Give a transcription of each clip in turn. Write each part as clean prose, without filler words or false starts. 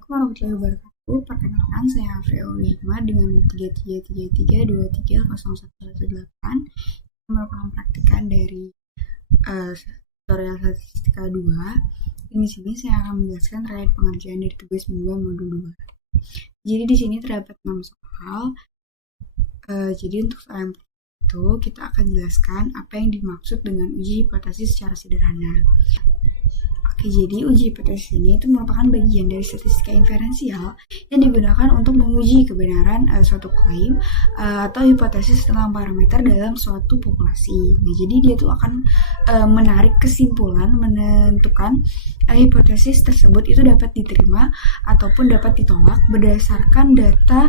Assalamualaikum warahmatullahi wabarakatuh. Perkenalkan, saya Afriul Hikmah dengan 3333230118 merupakan praktikan dari tutorial statistika 2. Di sini saya akan menjelaskan terkait pengerjaan dari tugas mingguan modul 2. Jadi di sini terdapat 6 soal. Jadi untuk soal yang pertama itu kita akan jelaskan apa yang dimaksud dengan uji hipotesis secara sederhana. Oke, jadi uji hipotesis ini itu merupakan bagian dari statistika inferensial yang digunakan untuk menguji kebenaran suatu klaim atau hipotesis tentang parameter dalam suatu populasi. Nah, jadi dia tuh akan menarik kesimpulan menentukan hipotesis tersebut itu dapat diterima ataupun dapat ditolak berdasarkan data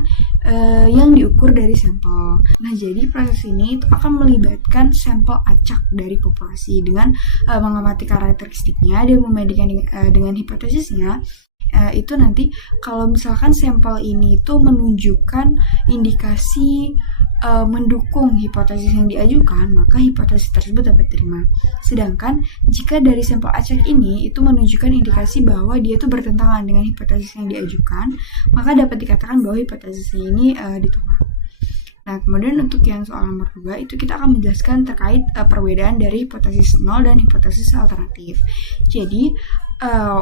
yang diukur dari sampel. Nah, jadi proses ini itu akan melibatkan sampel acak dari populasi dengan mengamati karakteristiknya dan membandingkan dengan hipotesisnya. Itu nanti kalau misalkan sampel ini itu menunjukkan indikasi mendukung hipotesis yang diajukan, maka hipotesis tersebut dapat diterima. Sedangkan jika dari sampel acak ini itu menunjukkan indikasi bahwa dia itu bertentangan dengan hipotesis yang diajukan, maka dapat dikatakan bahwa hipotesisnya ini ditolak. Nah, kemudian untuk yang soal nomor 2 itu kita akan menjelaskan terkait perbedaan dari hipotesis 0 dan hipotesis alternatif. Jadi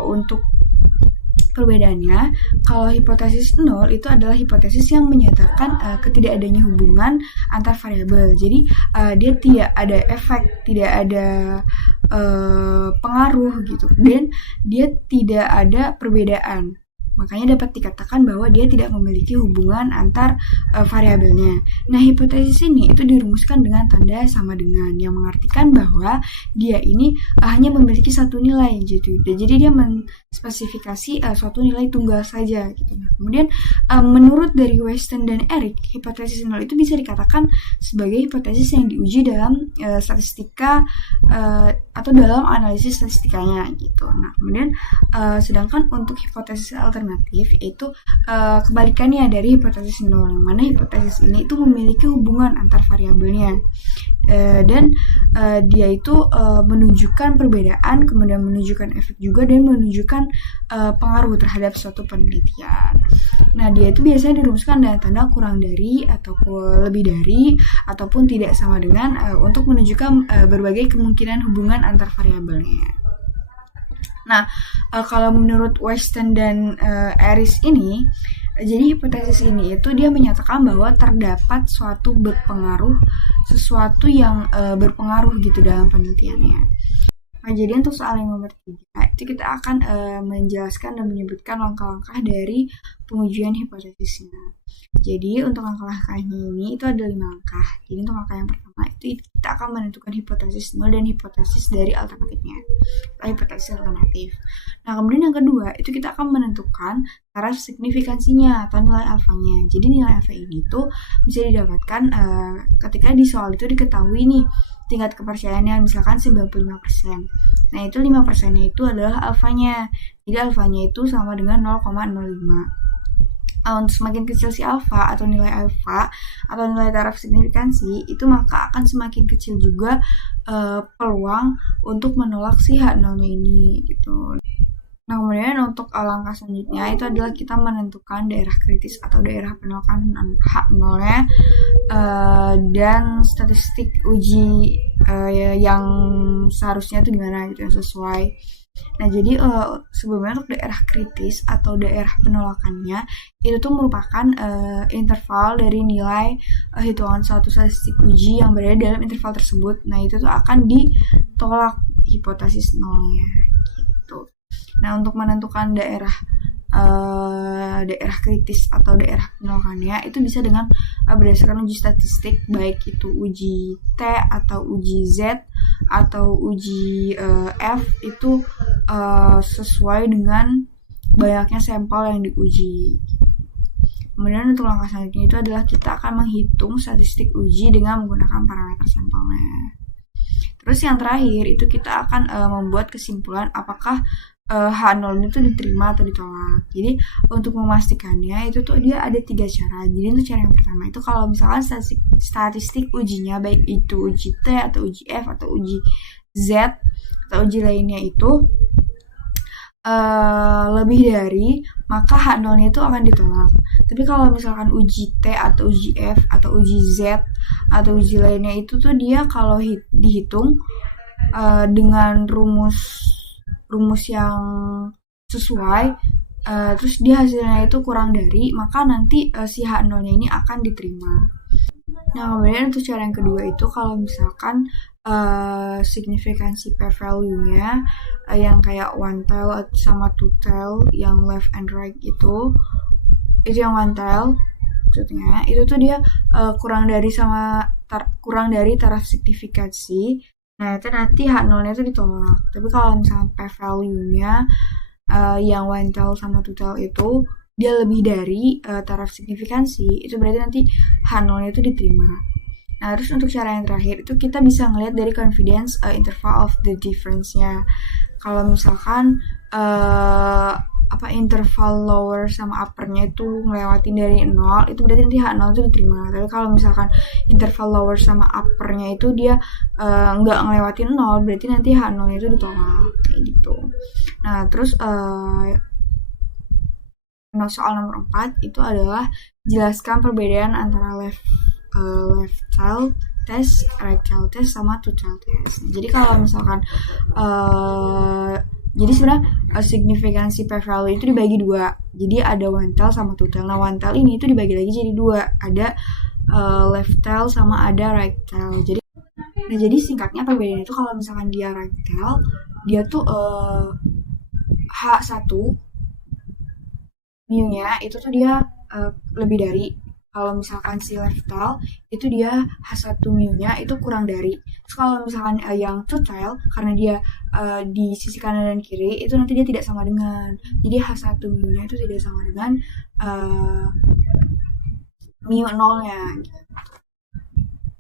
untuk perbedaannya, kalau hipotesis 0 itu adalah hipotesis yang menyatakan ketidakadanya hubungan antar variabel. Jadi dia tidak ada efek, tidak ada pengaruh gitu, dan dia tidak ada perbedaan. Makanya dapat dikatakan bahwa dia tidak memiliki hubungan antar variabelnya. Nah, hipotesis ini itu dirumuskan dengan tanda sama dengan, yang mengartikan bahwa dia ini hanya memiliki satu nilai gitu. Jadi dia menspesifikasi suatu nilai tunggal saja gitu. Nah, kemudian menurut dari Weston dan Eric, hipotesis 0 itu bisa dikatakan sebagai hipotesis yang diuji dalam statistika atau dalam analisis statistikanya gitu. Nah, kemudian sedangkan untuk hipotesis alternatif yaitu kebalikannya dari hipotesis 0, yang mana hipotesis ini itu memiliki hubungan antar variabelnya dan dia itu menunjukkan perbedaan, kemudian menunjukkan efek juga, dan menunjukkan pengaruh terhadap suatu penelitian. Nah, dia itu biasanya dirumuskan dengan tanda kurang dari atau lebih dari ataupun tidak sama dengan untuk menunjukkan berbagai kemungkinan hubungan antar variabelnya. Nah, kalau menurut Weston dan Eris ini, jadi hipotesis ini itu dia menyatakan bahwa terdapat sesuatu yang berpengaruh gitu dalam penelitiannya. Nah, jadi untuk soal yang nomor 3 itu kita akan menjelaskan dan menyebutkan langkah-langkah dari pengujian hipotesisnya. Jadi untuk langkah-langkahnya ini itu ada 5 langkah. Jadi untuk langkah yang pertama itu kita akan menentukan hipotesis 0 dan hipotesis dari alternatifnya, atau hipotesis alternatif. Nah, kemudian yang kedua itu kita akan menentukan taraf signifikansinya atau nilai alfanya. Jadi nilai alfa ini tuh bisa didapatkan ketika di soal itu diketahui nih tingkat kepercayaannya misalkan 95%. Nah, itu 5%-nya itu adalah alfanya. Jadi alfanya itu sama dengan 0,05. Untuk semakin kecil si alfa atau nilai alfa atau nilai taraf signifikansi itu, maka akan semakin kecil juga peluang untuk menolak si H0-nya ini gitu. Nah, kemudian untuk langkah selanjutnya itu adalah kita menentukan daerah kritis atau daerah penolakan H0-nya dan statistik uji yang seharusnya itu gimana gitu, yang sesuai. Nah, jadi sebelumnya untuk daerah kritis atau daerah penolakannya itu tuh merupakan interval dari nilai hitungan suatu statistik uji yang berada dalam interval tersebut. Nah, itu tuh akan ditolak hipotesis 0-nya gitu. Nah, untuk menentukan daerah kritis atau daerah penolakannya itu bisa dengan berdasarkan uji statistik, baik itu uji T atau uji Z atau uji F, itu sesuai dengan banyaknya sampel yang diuji. Kemudian untuk langkah selanjutnya itu adalah kita akan menghitung statistik uji dengan menggunakan parameter sampelnya. Terus yang terakhir itu kita akan membuat kesimpulan apakah H0 itu diterima atau ditolak. Jadi untuk memastikannya itu tuh dia ada 3 cara. Jadi untuk cara yang pertama itu kalau misalkan statistik ujinya baik itu uji T atau uji F atau uji Z atau uji lainnya itu lebih dari, maka H0-nya itu akan ditolak. Tapi kalau misalkan uji T atau uji F atau uji Z atau uji lainnya itu tuh dia kalau dihitung dengan rumus yang sesuai, terus dia hasilnya itu kurang dari, maka nanti si H0-nya ini akan diterima. Nah, kemudian untuk cara yang kedua itu kalau misalkan signifikansi p-value-nya yang kayak one tail sama two tail yang left and right itu yang one tail maksudnya itu tuh dia kurang dari taraf signifikansi. Nah, itu nanti H0-nya itu ditolak. Tapi kalau misalkan p-value-nya yang one tail sama two tail itu dia lebih dari taraf signifikansi, itu berarti nanti H0-nya itu diterima. Nah, terus untuk cara yang terakhir itu kita bisa ngelihat dari confidence interval of the difference-nya. Kalau misalkan interval lower sama upper-nya itu ngelewatin dari 0, itu berarti nanti H0 itu diterima. Tapi kalau misalkan interval lower sama upper-nya itu dia nggak ngelewatin 0, berarti nanti H0-nya itu ditolak, kayak gitu. Nah, terus soal nomor 4 itu adalah jelaskan perbedaan antara left child test, right child test, sama two child test. Jadi kalau misalkan jadi sebenarnya signifikansi p-value itu dibagi dua. Jadi ada one tail sama two tail. Nah, one tail ini itu dibagi lagi jadi dua. Ada left tail sama ada right tail. Jadi singkatnya perbedaan itu kalau misalkan dia right tail, dia tuh H1 mu-nya itu tuh dia lebih dari. Kalau misalkan si left tail itu dia H1 mu-nya itu kurang dari. Terus kalau misalkan yang two tail, karena dia di sisi kanan dan kiri, itu nanti dia tidak sama dengan. Jadi H1 mu-nya itu tidak sama dengan mu 0-nya.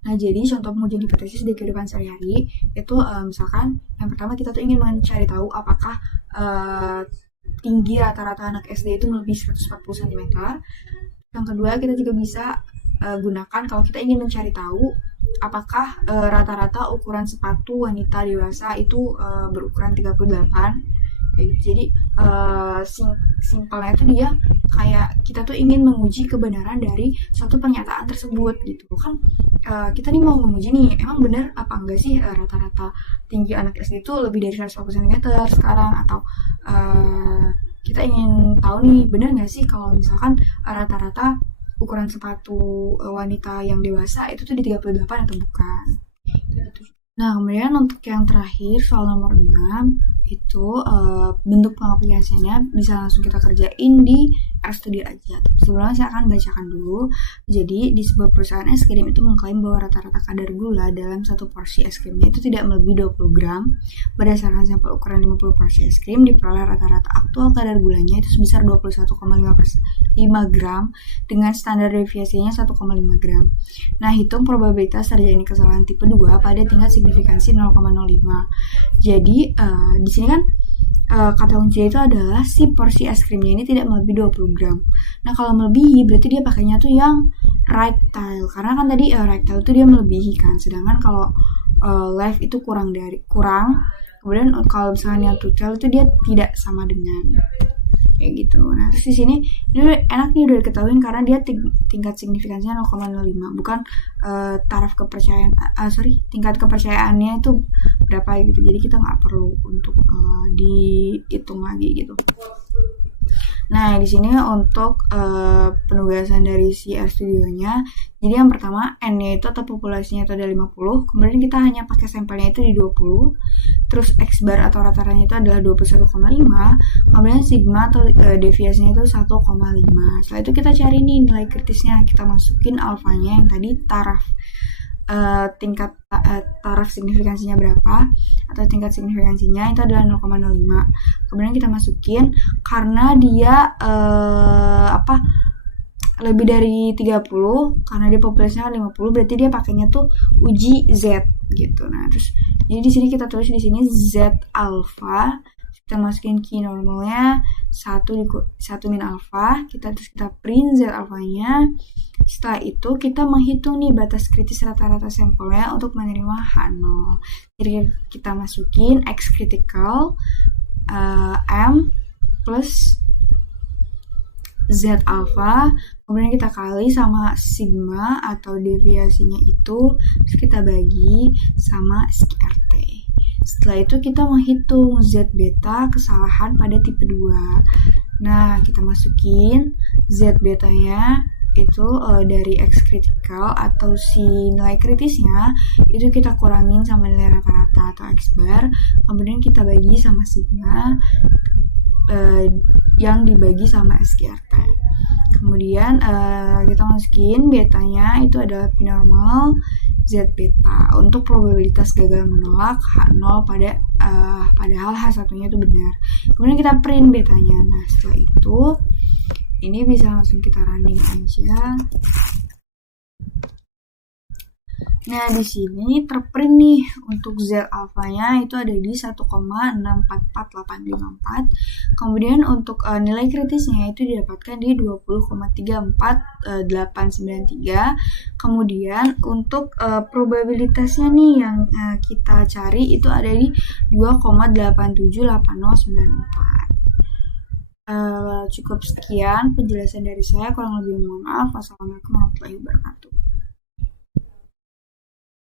Nah, jadi contoh menguji hipotesis di kehidupan sehari-hari itu misalkan yang pertama kita tuh ingin mencari tahu apakah tinggi rata-rata anak SD itu melebihi 140 cm. Yang kedua, kita juga bisa gunakan kalau kita ingin mencari tahu apakah rata-rata ukuran sepatu wanita dewasa itu berukuran 38. Jadi simpelnya itu dia kayak kita tuh ingin menguji kebenaran dari suatu pernyataan tersebut gitu kan. Kita nih mau menguji nih, emang benar apa enggak sih rata-rata tinggi anak SD itu lebih dari 140 cm sekarang, atau kita ingin tahu nih benar nggak sih kalau misalkan rata-rata ukuran sepatu wanita yang dewasa itu tuh di 38 atau bukan gitu. Nah, kemudian untuk yang terakhir soal nomor 6 itu bentuk pengaplikasiannya bisa langsung kita kerjain di RStudio aja. Sebelumnya saya akan bacakan dulu. Jadi di sebuah perusahaan es krim itu mengklaim bahwa rata-rata kadar gula dalam satu porsi es krimnya itu tidak melebihi 20 gram. Berdasarkan sampel ukuran 50 porsi es krim, diperoleh rata-rata aktual kadar gulanya itu sebesar 21,5 gram dengan standar deviasinya 1,5 gram. Nah, hitung probabilitas terjadi kesalahan tipe 2 pada tingkat signifikansi 0,05. Jadi di sini kan kata kuncinya itu adalah si porsi es krimnya ini tidak melebihi 20 gram. Nah, kalau melebihi berarti dia pakainya tuh yang right tail, karena kan tadi right tail itu dia melebihi kan, sedangkan kalau left itu kurang. Kemudian kalau misalnya yang two tail itu dia tidak sama dengan, kayak gitu. Nah, terus di sini ini enak nih udah diketahuin karena dia tingkat signifikansinya 0,05, bukan tingkat kepercayaannya itu berapa gitu. Jadi kita nggak perlu untuk dihitung lagi gitu. Nah, di sini untuk penugasan dari si RStudionya, jadi yang pertama N-nya itu atau populasinya itu ada 50, kemudian kita hanya pakai sampelnya itu di 20, terus X bar atau rata-ratanya itu adalah 21,5, kemudian sigma atau deviasinya itu 1,5. Setelah itu kita cari nih nilai kritisnya, kita masukin alfanya yang tadi tingkat taraf signifikansinya berapa atau tingkat signifikansinya itu adalah 0,05. Kemudian kita masukin karena dia lebih dari 30, karena dia populasinya 50, berarti dia pakainya tuh uji Z gitu. Nah, terus jadi di sini kita tulis di sini Z alpha, kita masukin key normalnya 1 min alpha, kita print Z alfanya. Setelah itu kita menghitung nih batas kritis rata-rata sampelnya untuk menerima H0. Jadi kita masukin X critical M plus Z alpha, kemudian kita kali sama sigma atau deviasinya itu, terus kita bagi sama SQRT. Setelah itu kita menghitung Z beta kesalahan pada tipe 2. Nah, kita masukin Z betanya itu dari X critical atau si nilai kritisnya itu kita kurangin sama nilai rata-rata atau X bar, kemudian kita bagi sama sigma yang dibagi sama SQRT. Kemudian kita masukin betanya itu adalah P normal Z beta untuk probabilitas gagal menolak H0 padahal H1-nya itu benar. Kemudian kita print betanya. Nah, setelah itu ini bisa langsung kita running aja. Nah, di sini terprint nih untuk Z alfanya itu ada di 1,644854. Kemudian untuk nilai kritisnya itu didapatkan di 20,34893. Kemudian untuk probabilitasnya nih yang kita cari itu ada di 2,878094. Cukup sekian penjelasan dari saya, kurang lebih mohon maaf. Wassalamualaikum warahmatullahi wabarakatuh.